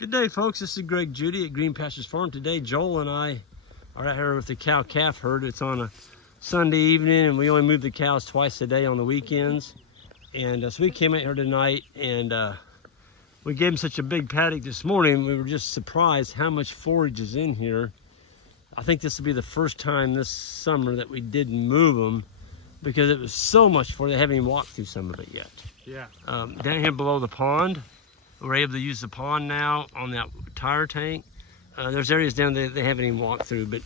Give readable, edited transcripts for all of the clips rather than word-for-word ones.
Good day, folks. This is Greg Judy at Green Pastures Farm. Today, Joel and I are out here with the cow-calf herd. It's on a Sunday evening, and we only move the cows twice a day on the weekends. And so we came out here tonight, and we gave them such a big paddock this morning. We were just surprised how much forage is in here. I think this will be the first time this summer that we didn't move them because it was so much for they haven't even walked through some of it yet. Yeah. Down here below the pond, we're able to use the pond now on that tire tank. There's areas down there they haven't even walked through. But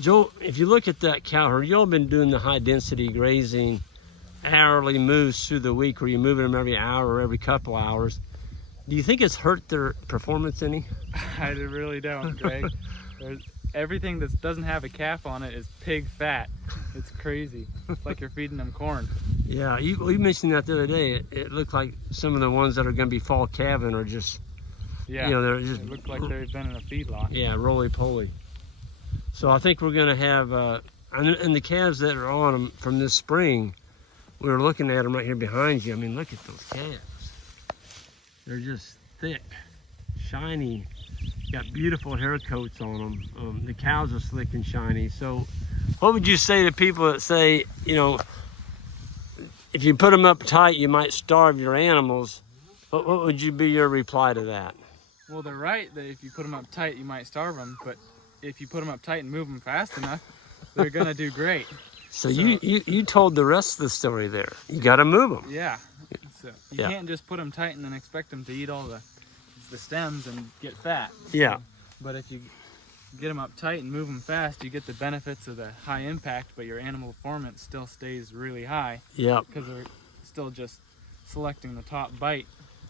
Joe, if you look at that cow herd, you've been doing the high density grazing hourly moves through the week where you're moving them every hour or every couple hours. Do you think it's hurt their performance any? I really don't, Greg. Everything that doesn't have a calf on it is pig fat. It's crazy. It's like you're feeding them corn. Yeah, you mentioned that the other day. It looked like some of the ones that are going to be fall calving are just, yeah, you know, they're just, they look like they've been in a feedlot. Yeah, roly-poly. So I think we're going to have, and the calves that are on them from this spring, we were looking at them right here behind you. I mean, look at those calves. They're just thick, shiny, got beautiful hair coats on them. The cows are slick and shiny. So what would you say to people that say, you know, if you put them up tight, you might starve your animals? What would you be your reply to that? Well, they're right that if you put them up tight, you might starve them. But if you put them up tight and move them fast enough, they're going to do great. So you told the rest of the story there. You got to move them. Yeah. So you can't just put them tight and then expect them to eat all the stems and get fat. Yeah. But if you get them up tight and move them fast, you get the benefits of the high impact, but your animal performance still stays really high. Yeah. Because they're still just selecting the top bite,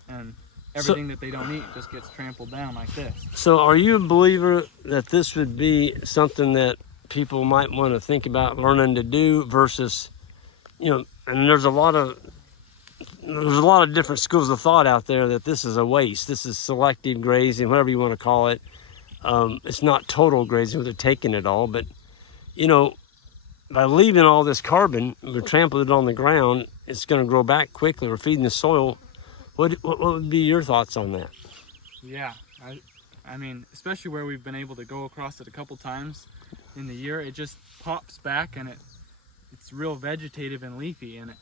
and everything that they don't eat just gets trampled down like this. So are you a believer that this would be something that people might want to think about learning to do versus, you know, and there's a lot of different schools of thought out there that this is a waste. This is selective grazing, whatever you want to call it. It's not total grazing where they're taking it all, but you know, by leaving all this carbon, we're trampling it on the ground, it's going to grow back quickly. We're feeding the soil. What would be your thoughts on that? Yeah, I mean, especially where we've been able to go across it a couple times in the year, it just pops back and it's real vegetative and leafy, and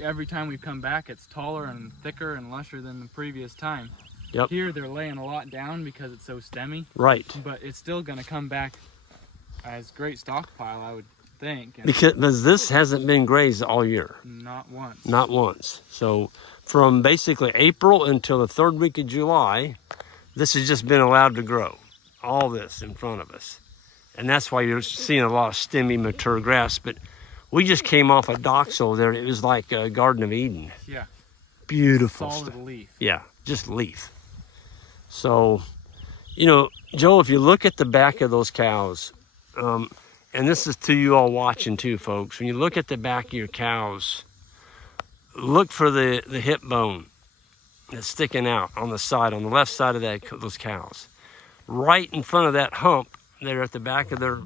every time we come back, it's taller and thicker and lusher than the previous time. Yep. Here they're laying a lot down because it's so stemmy. Right. But it's still going to come back as great stockpile, I would think. Because this hasn't been grazed all year. Not once. Not once. So from basically April until the third week of July, this has just been allowed to grow. All this in front of us. And that's why you're seeing a lot of stemmy, mature grass. But we just came off a doxo there. It was like a Garden of Eden. Yeah. Beautiful Solid stuff. leaf. Yeah, just leaf. So, you know, Joe, if you look at the back of those cows, and this is to you all watching too, folks. When you look at the back of your cows, look for the hip bone that's sticking out on the side, on the left side of those cows. Right in front of that hump there at the back of their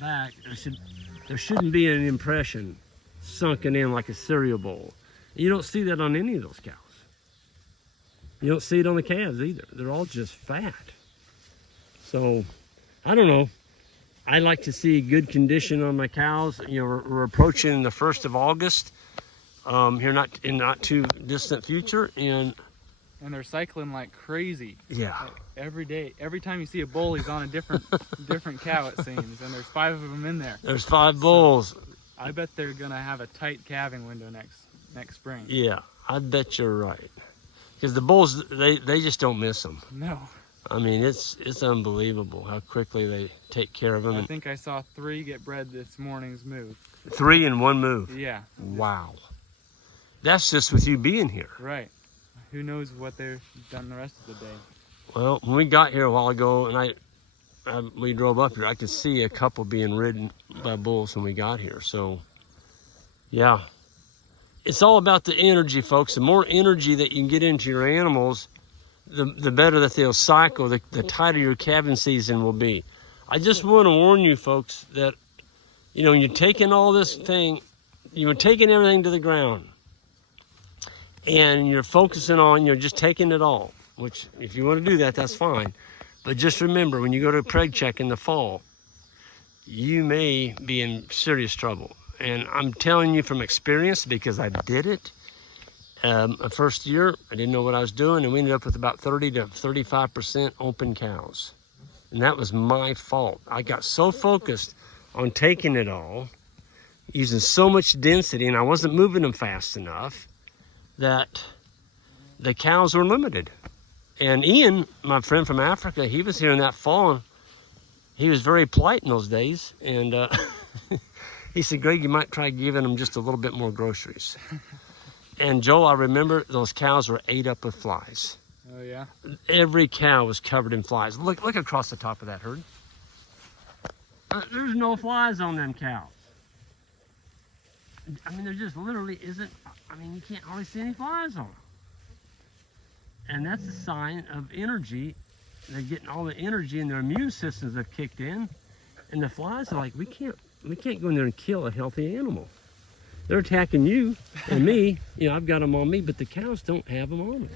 back, there shouldn't be an impression sunken in like a cereal bowl. You don't see that on any of those cows. You don't see it on the calves either. They're all just fat. So, I don't know. I like to see good condition on my cows. You know, we're approaching the 1st of August here, not too distant future, and they're cycling like crazy. Yeah. Like every day, every time you see a bull, he's on a different cow, it seems, and there's 5 of them in there. There's 5 bulls. So I bet they're gonna have a tight calving window next spring. Yeah, I bet you're right. Because the bulls, they just don't miss them. No. I mean, it's unbelievable how quickly they take care of them. I think I saw 3 get bred this morning's move. 3 in one move? Yeah. Wow. That's just with you being here. Right. Who knows what they've done the rest of the day. Well, when we got here a while ago and we drove up here, I could see a couple being ridden by bulls when we got here. So, yeah. It's all about the energy, folks. The more energy that you can get into your animals, the better that they'll cycle, the tighter your calving season will be. I just want to warn you, folks, that, you know, when you're taking all this thing, you're taking everything to the ground, and you're focusing on, you're just taking it all. which if you want to do that, that's fine. But just remember, when you go to a preg check in the fall, you may be in serious trouble. And I'm telling you from experience because I did it. The first year, I didn't know what I was doing, and we ended up with about 30 to 35% open cows. And that was my fault. I got so focused on taking it all, using so much density, and I wasn't moving them fast enough, that the cows were limited. And Ian, my friend from Africa, he was here in that fall, and he was very polite in those days. And he said, Greg, you might try giving them just a little bit more groceries. And Joe, I remember those cows were ate up with flies. Oh yeah? Every cow was covered in flies. Look across the top of that herd. There's no flies on them cows. I mean, there just literally isn't, I mean, you can't hardly see any flies on them. And that's a sign of energy. They're getting all the energy, and their immune systems have kicked in. And the flies are like, we can't go in there and kill a healthy animal. They're attacking you and me. You know, I've got them on me, but the cows don't have them on them.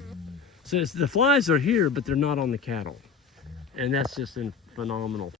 So the flies are here, but they're not on the cattle. And that's just phenomenal.